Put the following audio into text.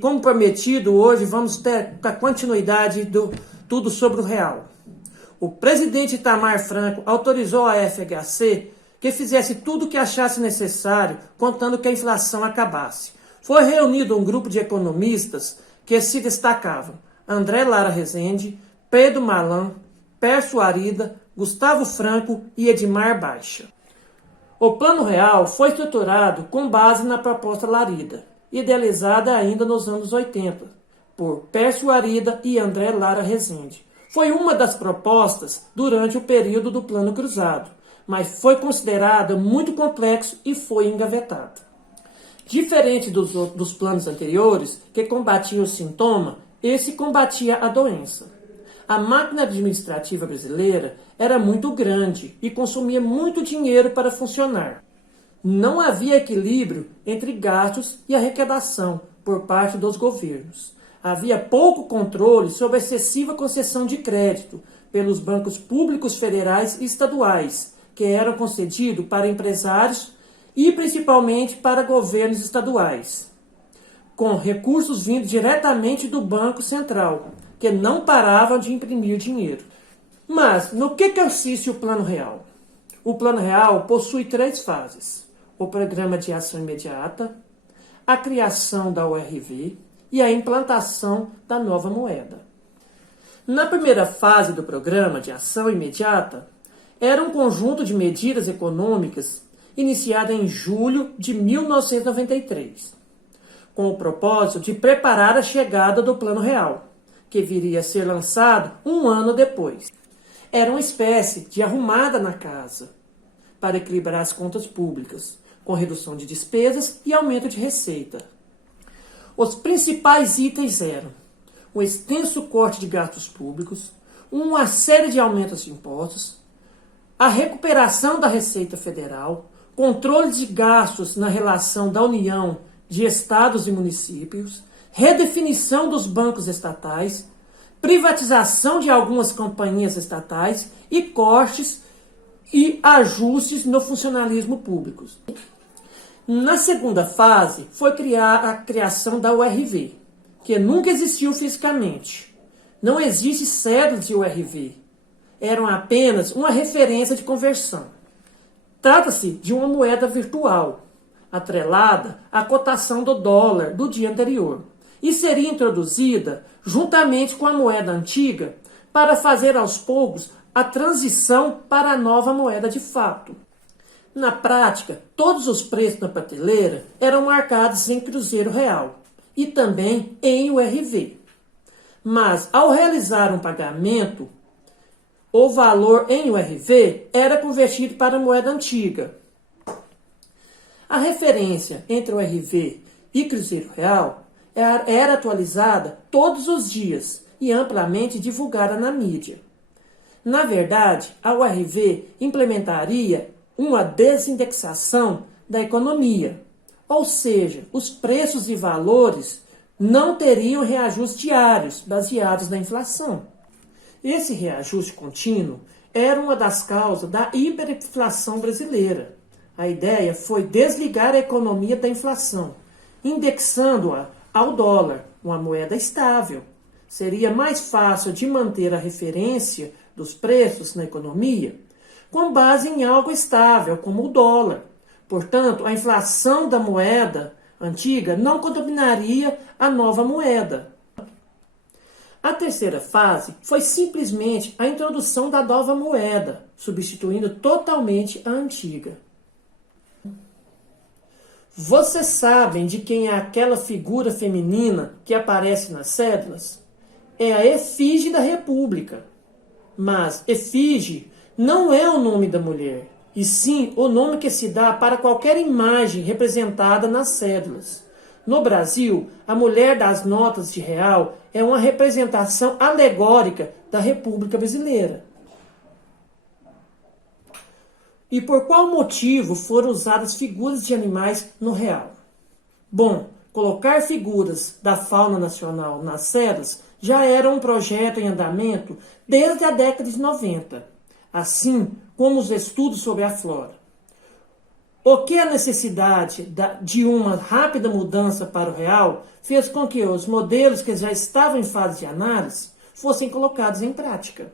Como prometido, hoje vamos ter a continuidade do Tudo sobre o Real. O presidente Itamar Franco autorizou a FHC que fizesse tudo o que achasse necessário, contando que a inflação acabasse. Foi reunido um grupo de economistas que se destacavam: André Lara Rezende, Pedro Malan, Pércio Arida, Gustavo Franco e Edmar Baixa. O Plano Real foi estruturado com base na proposta Larida, idealizada ainda nos anos 80, por Pércio Arida e André Lara Rezende. Foi uma das propostas durante o período do Plano Cruzado, mas foi considerada muito complexo e foi engavetado. Diferente dos planos anteriores, que combatiam o sintoma, esse combatia a doença. A máquina administrativa brasileira era muito grande e consumia muito dinheiro para funcionar. Não havia equilíbrio entre gastos e arrecadação por parte dos governos. Havia pouco controle sobre a excessiva concessão de crédito pelos bancos públicos federais e estaduais, que eram concedidos para empresários e principalmente para governos estaduais, com recursos vindo diretamente do Banco Central, que não paravam de imprimir dinheiro. Mas no que consiste o Plano Real? O Plano Real possui 3 fases: o Programa de Ação Imediata, a criação da URV e a implantação da nova moeda. Na primeira fase do Programa de Ação Imediata, era um conjunto de medidas econômicas iniciada em julho de 1993, com o propósito de preparar a chegada do Plano Real, que viria a ser lançado um ano depois. Era uma espécie de arrumada na casa, para equilibrar as contas públicas, com redução de despesas e aumento de receita. Os principais itens eram um extenso corte de gastos públicos, uma série de aumentos de impostos, a recuperação da Receita Federal, controle de gastos na relação da União, de estados e municípios, redefinição dos bancos estatais, privatização de algumas companhias estatais e cortes e ajustes no funcionalismo público. Na segunda fase, foi a criação da URV, que nunca existiu fisicamente. Não existe cédulas de URV. Eram apenas uma referência de conversão. Trata-se de uma moeda virtual, atrelada à cotação do dólar do dia anterior, e seria introduzida juntamente com a moeda antiga para fazer aos poucos a transição para a nova moeda de fato. Na prática, todos os preços na prateleira eram marcados em cruzeiro real e também em URV. Mas, ao realizar um pagamento, o valor em URV era convertido para a moeda antiga. A referência entre URV e cruzeiro real era atualizada todos os dias e amplamente divulgada na mídia. Na verdade, a URV implementaria uma desindexação da economia, ou seja, os preços e valores não teriam reajustes diários baseados na inflação. Esse reajuste contínuo era uma das causas da hiperinflação brasileira. A ideia foi desligar a economia da inflação, indexando-a ao dólar, uma moeda estável. Seria mais fácil de manter a referência dos preços na economia com base em algo estável, como o dólar. Portanto, a inflação da moeda antiga não contaminaria a nova moeda. A terceira fase foi simplesmente a introdução da nova moeda, substituindo totalmente a antiga. Vocês sabem de quem é aquela figura feminina que aparece nas cédulas? É a efígie da República. Mas efígie não é o nome da mulher, e sim o nome que se dá para qualquer imagem representada nas cédulas. No Brasil, a mulher das notas de real é uma representação alegórica da República Brasileira. E por qual motivo foram usadas figuras de animais no real? Bom, colocar figuras da fauna nacional nas cédulas já era um projeto em andamento desde a década de 90, assim como os estudos sobre a flora. O que a necessidade de uma rápida mudança para o real fez com que os modelos que já estavam em fase de análise fossem colocados em prática.